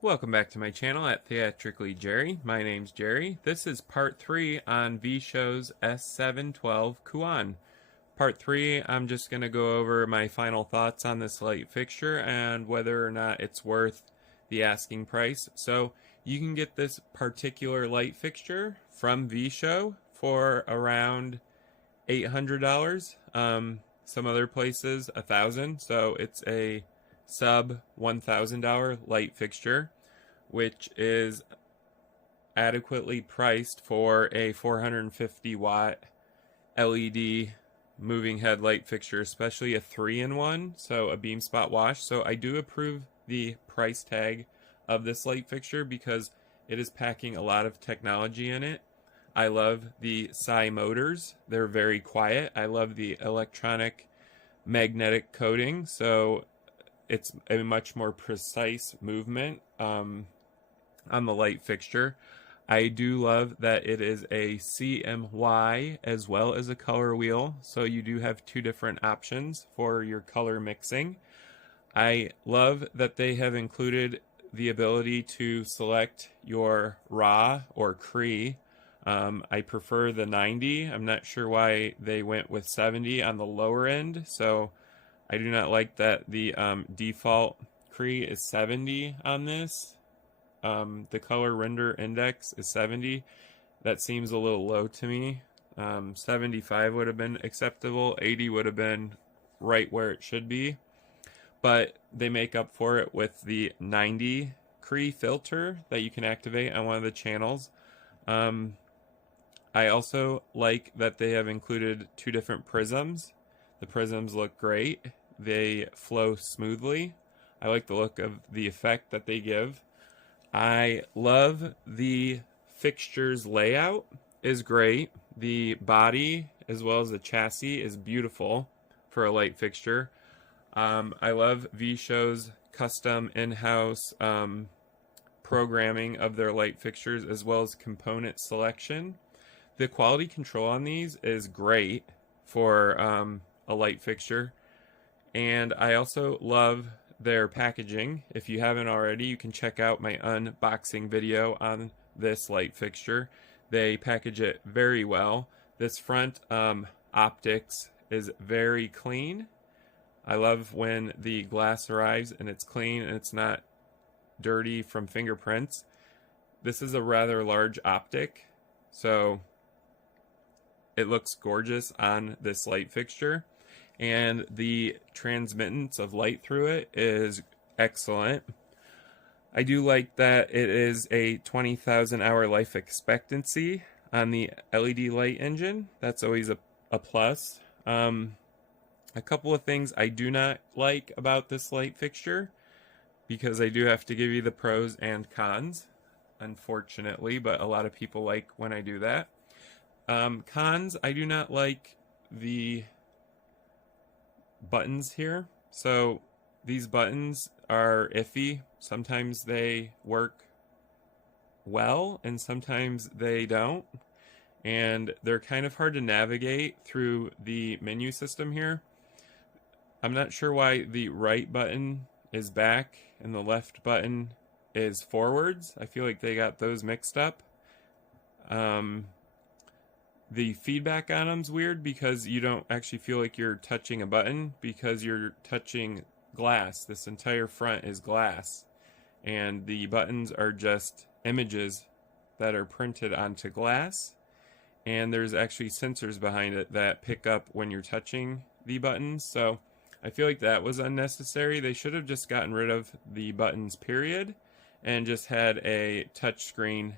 Welcome back to my channel at Theatrically Jerry. My name's Jerry. This is part 3 on VSHOW's S712 Kuan. Part 3, I'm just going to go over my final thoughts on this light fixture and whether or not it's worth the asking price. So you can get this particular light fixture from VSHOW for around $800. Some other places $1,000. So it's a sub $1,000 light fixture, which is adequately priced for a 450 watt LED moving head light fixture, especially a 3-in-1, so a beam spot wash. So I do approve the price tag of this light fixture because it is packing a lot of technology in it. I love the CMY motors. They're very quiet. I love the electronic magnetic coating, so it's a much more precise movement on the light fixture. I do love that it is a CMY as well as a color wheel, so you do have two different options for your color mixing. I love that they have included the ability to select your RAW or Cree. I prefer the 90. I'm not sure why they went with 70 on the lower end, so I do not like that the default Cree is 70 on this. The color render index is 70. That seems a little low to me. 75 would have been acceptable. 80 would have been right where it should be. But they make up for it with the 90 Cree filter that you can activate on one of the channels. I also like that they have included two different prisms. The prisms look great. They flow smoothly. I like the look of the effect that they give. I love the fixture's layout is great. The body as well as the chassis is beautiful for a light fixture. I love VSHOW's custom in-house programming of their light fixtures as well as component selection. The quality control on these is great for a light fixture. And I also love their packaging. If you haven't already, you can check out my unboxing video on this light fixture. They package it very well. This front optics is very clean. I love when the glass arrives and it's clean and it's not dirty from fingerprints. This is a rather large optic, so it looks gorgeous on this light fixture. And the transmittance of light through it is excellent. I do like that it is a 20,000 hour life expectancy on the LED light engine. That's always a plus. A couple of things I do not like about this light fixture, because I do have to give you the pros and cons, unfortunately, but a lot of people like when I do that. Cons, I do not like the buttons here. So these buttons are iffy. Sometimes they work well and sometimes they don't, and they're kind of hard to navigate through the menu system here. I'm not sure why the right button is back and the left button is forwards. I feel like they got those mixed up. The feedback on them's weird because you don't actually feel like you're touching a button because you're touching glass. This entire front is glass, and the buttons are just images that are printed onto glass, and there's actually sensors behind it that pick up when you're touching the buttons. So I feel like that was unnecessary. They should have just gotten rid of the buttons, period, and just had a touchscreen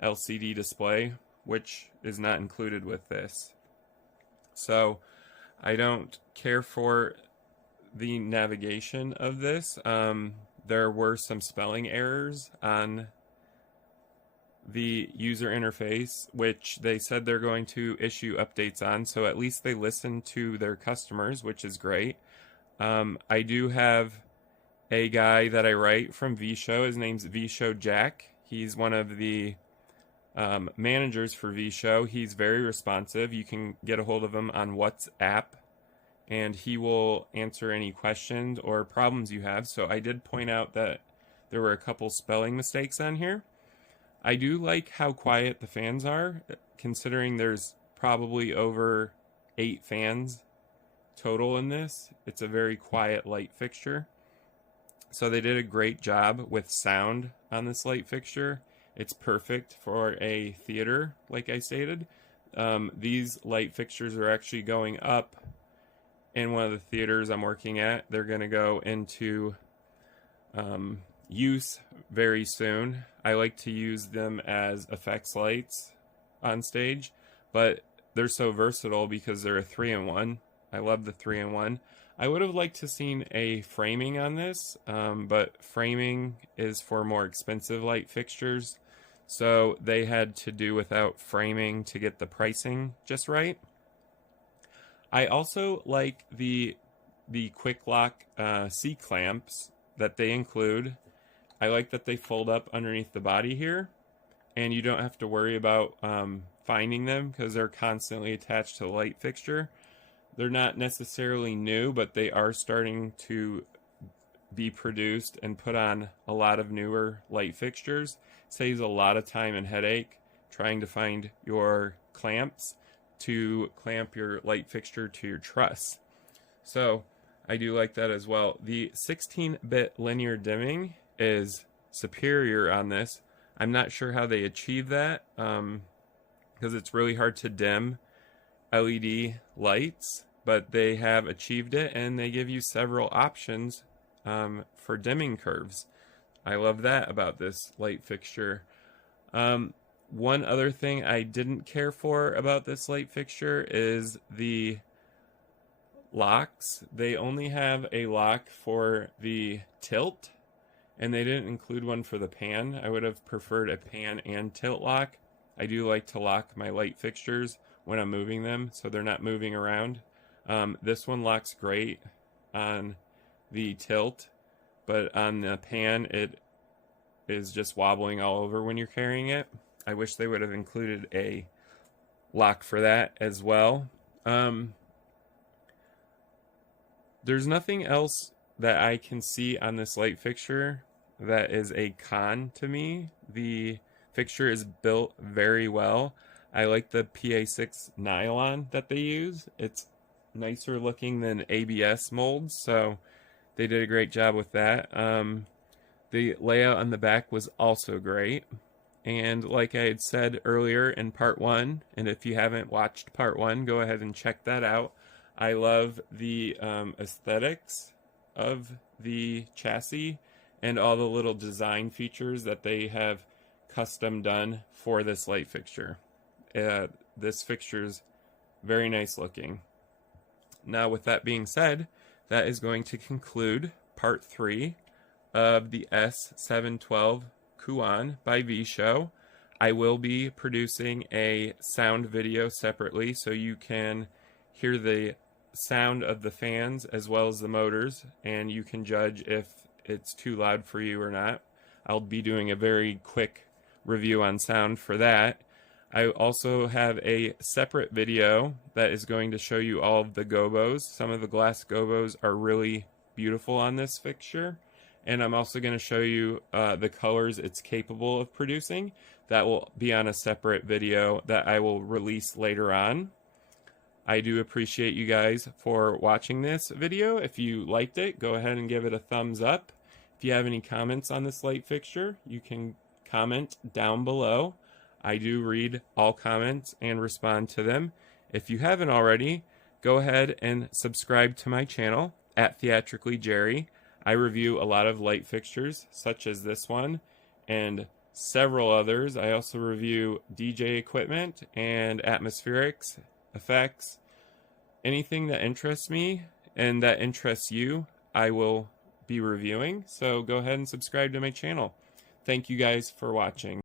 LCD display, which is not included with this. So I don't care for the navigation of this. There were some spelling errors on the user interface, which they said they're going to issue updates on, so at least they listen to their customers, which is great. I do have a guy that I write from VSHOW. His name's VSHOW Jack. He's one of the managers for VSHOW. He's very responsive. You can get a hold of him on WhatsApp and he will answer any questions or problems you have. So I did point out that there were a couple spelling mistakes on here. I do like how quiet the fans are, considering there's probably over 8 fans total in this. It's a very quiet light fixture. So they did a great job with sound on this light fixture. It's perfect for a theater, like I stated. These light fixtures are actually going up in one of the theaters I'm working at. They're going to go into use very soon. I like to use them as effects lights on stage, but they're so versatile because they're a 3-in-1. I love the 3-in-1. I would have liked to seen a framing on this, but framing is for more expensive light fixtures, so they had to do without framing to get the pricing just right. I also like the quick lock C-clamps that they include. I like that they fold up underneath the body here, and you don't have to worry about finding them because they're constantly attached to the light fixture. They're not necessarily new, but they are starting to be produced and put on a lot of newer light fixtures. Saves a lot of time and headache trying to find your clamps to clamp your light fixture to your truss. So I do like that as well. The 16-bit linear dimming is superior on this. I'm not sure how they achieve that because it's really hard to dim LED lights, but they have achieved it, and they give you several options for dimming curves. I love that about this light fixture. One other thing I didn't care for about this light fixture is the locks. They only have a lock for the tilt, and they didn't include one for the pan. I would have preferred a pan and tilt lock. I do like to lock my light fixtures when I'm moving them so they're not moving around. This one locks great on the tilt, but on the pan it is just wobbling all over when you're carrying it. I wish they would have included a lock for that as well. There's nothing else that I can see on this light fixture that is a con to me. The fixture is built very well. I like the PA6 nylon that they use. It's nicer looking than ABS molds, so they did a great job with that. The layout on the back was also great. And like I had said earlier in part 1, and if you haven't watched part 1, go ahead and check that out. I love the aesthetics of the chassis and all the little design features that they have custom done for this light fixture. This fixture's very nice looking. Now, with that being said, that is going to conclude part 3 of the S712 Kuan by VSHOW. I will be producing a sound video separately so you can hear the sound of the fans as well as the motors, and you can judge if it's too loud for you or not. I'll be doing a very quick review on sound for that. I also have a separate video that is going to show you all of the gobos. Some of the glass gobos are really beautiful on this fixture, and I'm also going to show you the colors it's capable of producing. That will be on a separate video that I will release later on. I do appreciate you guys for watching this video. If you liked it, go ahead and give it a thumbs up. If you have any comments on this light fixture, you can comment down below. I do read all comments and respond to them. If you haven't already, go ahead and subscribe to my channel at Theatrically Jerry. I review a lot of light fixtures such as this one and several others. I also review DJ equipment and atmospherics, effects. Anything that interests me and that interests you, I will be reviewing. So go ahead and subscribe to my channel. Thank you guys for watching.